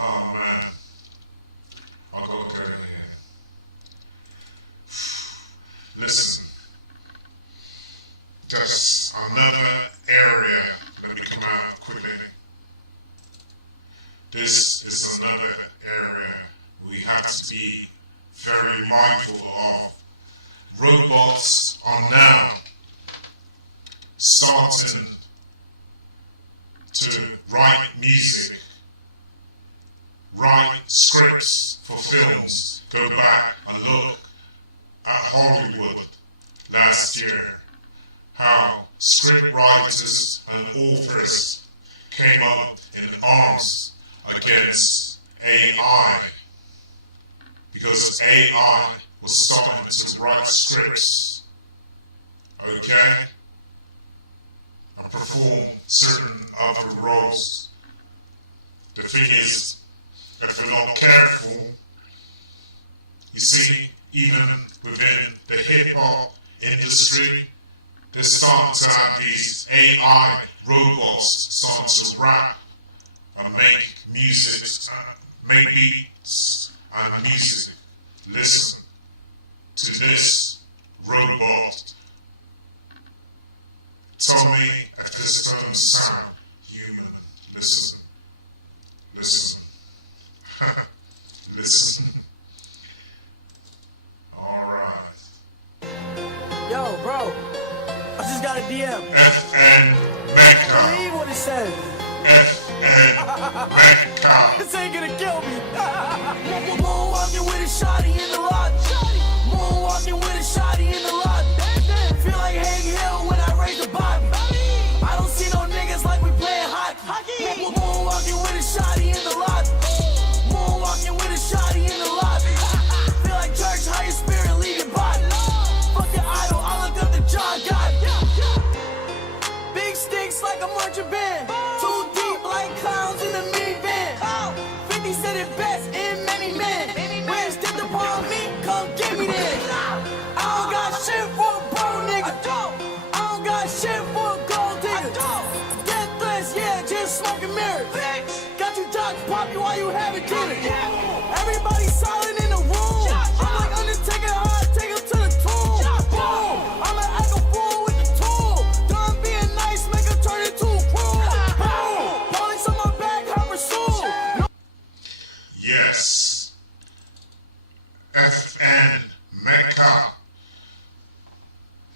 Oh man. I'll go here. Listen. Just another area. Let me come out quickly. This is another area we have to be very mindful of. Robots are now starting to write music, write scripts for films. Go back and look at Hollywood last year, how script writers and authors came up in arms against AI, because AI was starting to write scripts, okay, and perform certain other roles. The thing is, if we're not careful, you see, even within the hip-hop industry, they're starting to have these AI robots starting to rap and make music, make beats and music. Listen to this robot. Tell me if this doesn't sound human. Listen. Listen. Listen. Alright. Yo, bro. I just got a DM. FN Mecca. Believe what it says. FN Mecca. This ain't gonna kill me. Moonwalking with a shotty in the lot. Moonwalking with a shotty in the lot. Feel like Hank Hill when I raise the body. I don't see no niggas like we playing hockey. Moonwalking with a shotty in the lot. Moonwalking with a shotty in the lot. Feel like church, higher spirit leaving body. Fuck your idol, I look up to John God. Big sticks like a marching band. Too deep like clowns in the minivan. 50 said it best in many men. Where's dipped upon me? Come get me then. I don't got shit for a bro nigga. I don't got shit for a gold digger. Death threats, yeah, just smoking mirrors. Got you jocks pop you while you having dinner. Everybody silent in the room. I'm like Undertaker, how I take him to the tomb. Boom, I'ma act a fool with the tool. Done being nice, make her turn into a fool. Boom, police on my back, I pursue. Yes. FN Mecca.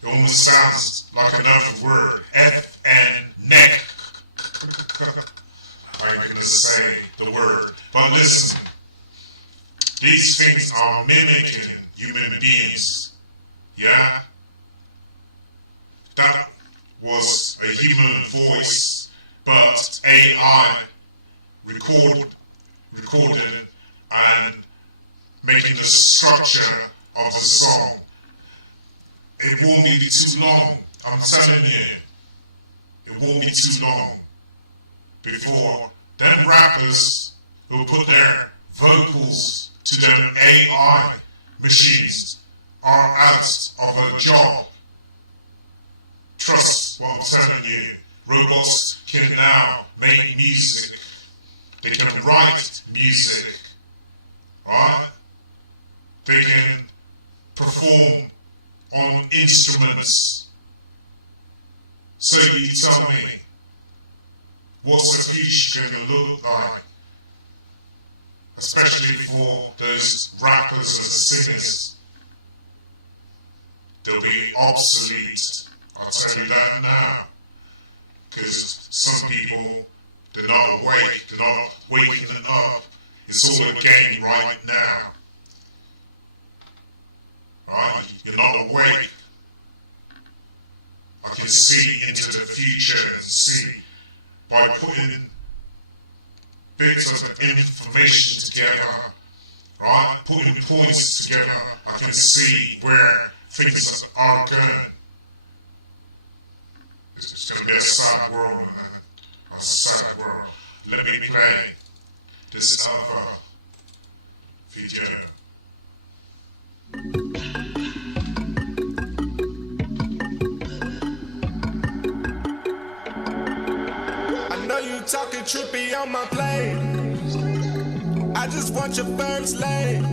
It almost sounds like another word. FN neck. I'm gonna say the word. But listen, these things are mimicking human beings. Yeah? That was a human voice, but AI recorded and making the structure of the song. It won't be too long, I'm telling you. It won't be too long before them rappers who put their vocals to them AI machines are out of a job. Trust what I'm telling you. Robots can now make music. They can write music. Right? They can perform on instruments. So you tell me, what's the future going to look like? Especially for those rappers and singers. They'll be obsolete. I'll tell you that now. Because some people, they're not awake. They're not waking up. It's all a game right now. Right? You're not awake. I can see into the future and see by putting bits of information together, right? Putting points together, I can see where things are going. It's going to be a sad world, man. A sad world. Let me play this other video. Talking trippy on my plane. I just want your first lane.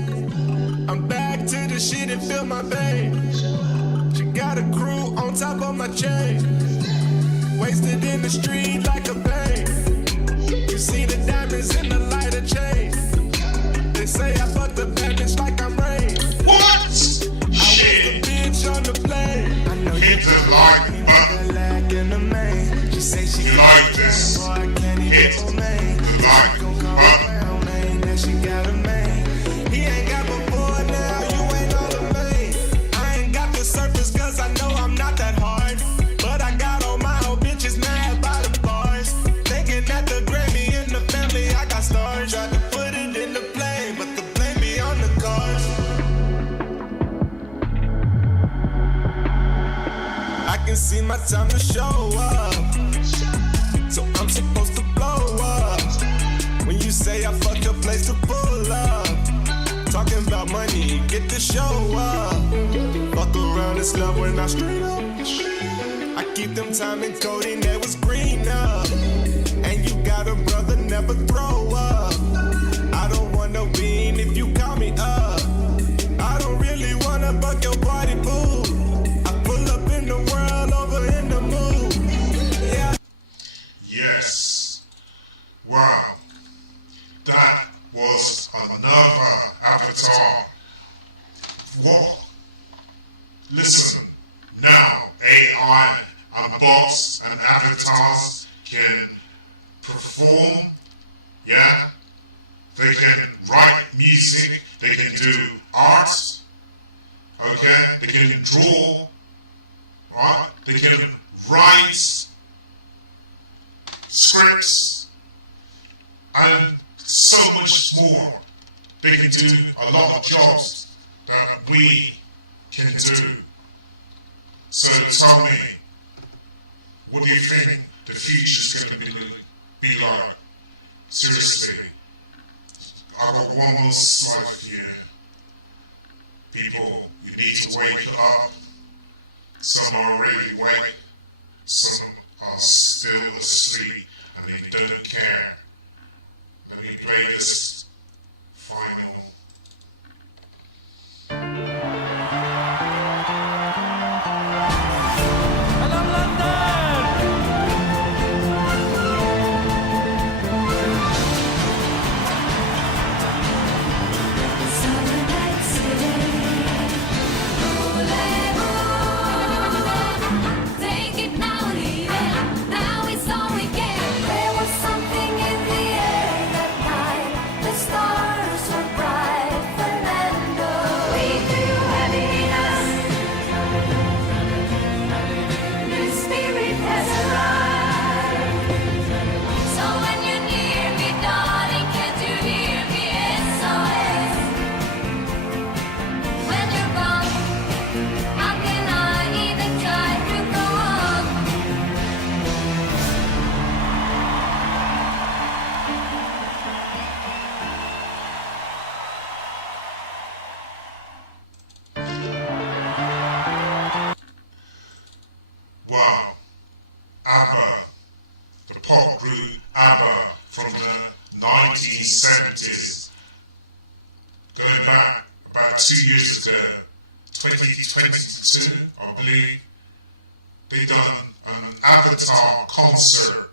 I'm back to the shit and feel my pain. She got a crew on top of my chain. Wasted in the street like a pain. You see the diamonds in the lighter chain. They say I fucked the bad bitch like I'm Rain. What? Shit. I was the bitch on the plane. I know hit the like button. She say she like this. can see my time to show up. So I'm supposed to blow up. When you say I fucked a place to pull up. Talking about money, get the show up. Fuck around, it's love when I straight up. I keep them time and coding that was green up. And you got a brother, never throw up. I don't want no bean if you call me up. I don't really wanna buck your body, boo. I pull up in the world, over in the mood. Yeah. Yes. Wow. That was another avatar. What? Listen, now AI and bots and avatars can perform, yeah? They can write music, they can do art, okay? They can draw, right? They can write scripts, and so much more. They can do a lot of jobs that we can do. So tell me, what do you think the future's going to be like? Seriously. I've got one more slide for you. People, you need to wake up. Some are already awake. Some are still asleep and they don't care. Let me play this final. Wow, ABBA, the pop group ABBA from the 1970s, going back about 2 years ago, 2022, I believe, they done an Avatar concert,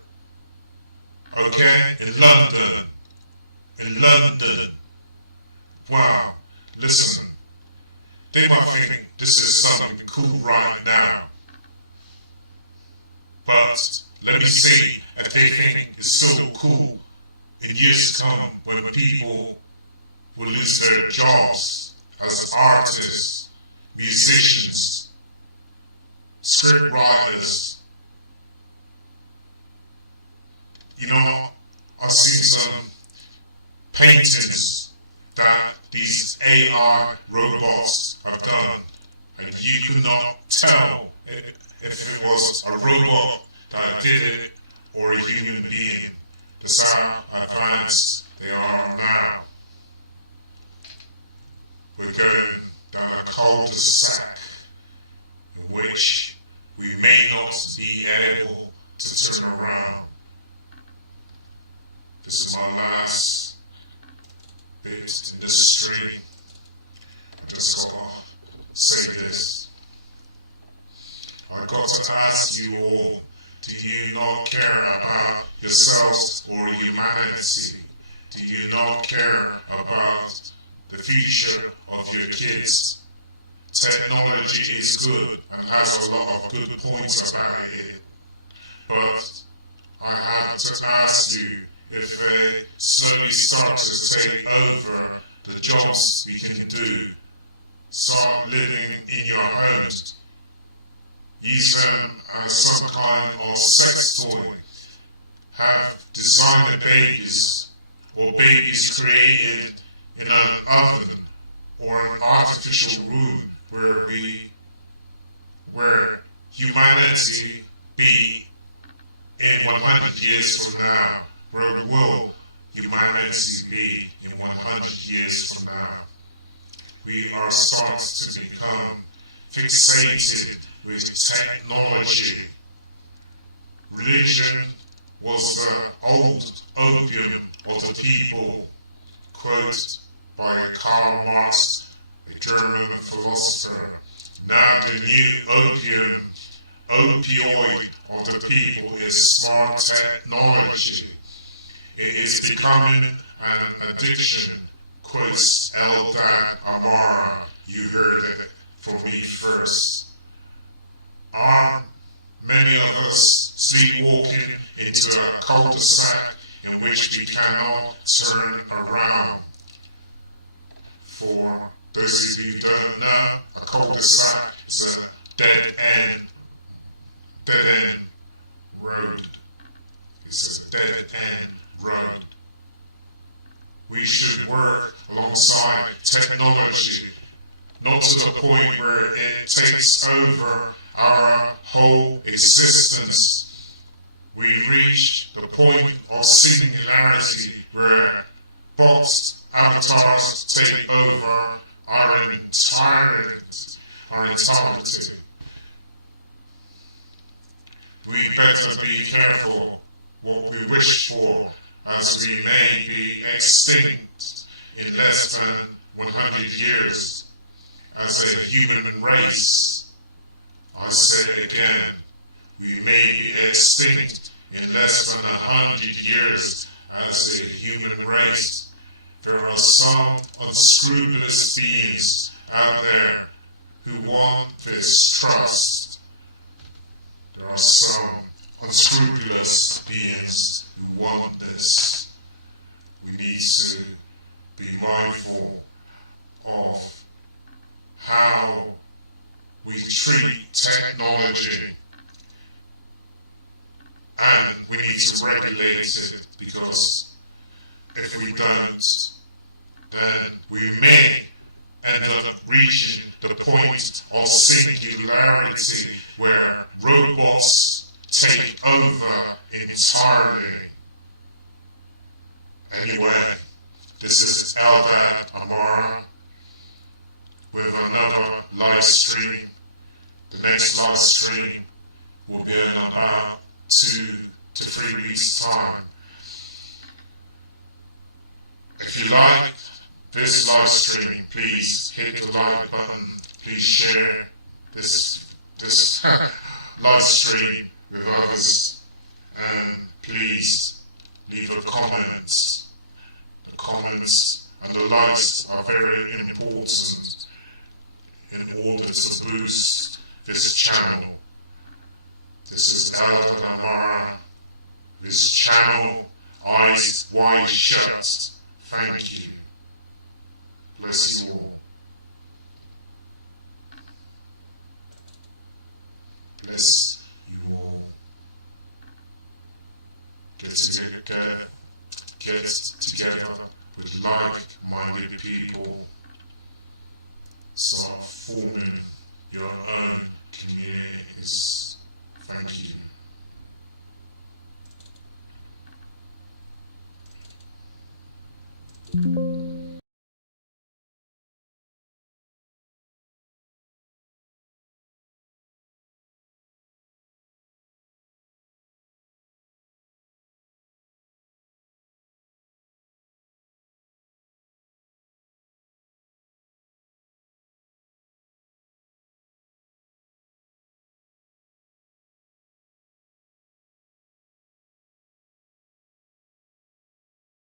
okay, in London. Wow, listen, they might think this is something cool right now. But let me see if they think it's so cool in years to come when people will lose their jobs as artists, musicians, script writers. You know, I've seen some paintings that these AI robots have done, and you could not tell if it was a robot that did it or a human being. That's how advanced they are now. We're going down a cul-de-sac in which we may not be able to turn around. This is my last bit in the stream. I just gotta say this. I got to ask you all, do you not care about yourselves or humanity? Do you not care about the future of your kids? Technology is good and has a lot of good points about it. But I have to ask you, if they slowly start to take over the jobs we can do, start living in your homes, use them as some kind of sex toy, have designer babies, or babies created in an oven or an artificial room where humanity be in 100 years from now? Where will humanity be in 100 years from now? We are starting to become fixated with technology. Religion was the old opium of the people, quote by Karl Marx, a German philosopher. Now the new opioid of the people is smart technology. It is becoming an addiction, quotes Eldad Amara. You heard it from me first. Are many of us sleepwalking into a cul-de-sac in which we cannot turn around? For those of you who don't know, a cul-de-sac is a dead-end road. It's a dead-end road. We should work alongside technology, not to the point where it takes over our whole existence. We reach the point of singularity where bots, avatars take over our entirety. We better be careful what we wish for, as we may be extinct in less than 100 years as a human race. I say it again, we may be extinct in less than 100 years as a human race. There are some unscrupulous beings out there who want this trust. There are some unscrupulous beings who want this. We need to be mindful of how we treat technology, and we need to regulate it, because if we don't, then we may end up reaching the point of singularity where robots take over entirely. Anyway, this is Eldad Amara with another live stream. The next live stream will be in about 2 to 3 weeks' time. If you like this live stream, please hit the like button. Please share this live stream with others, and please leave a comment. The comments and the likes are very important in order to boost this channel. This is Eldad Amara. This channel, eyes wide shut. Thank you. Bless you all. Bless you all. Get together with like-minded people. Start forming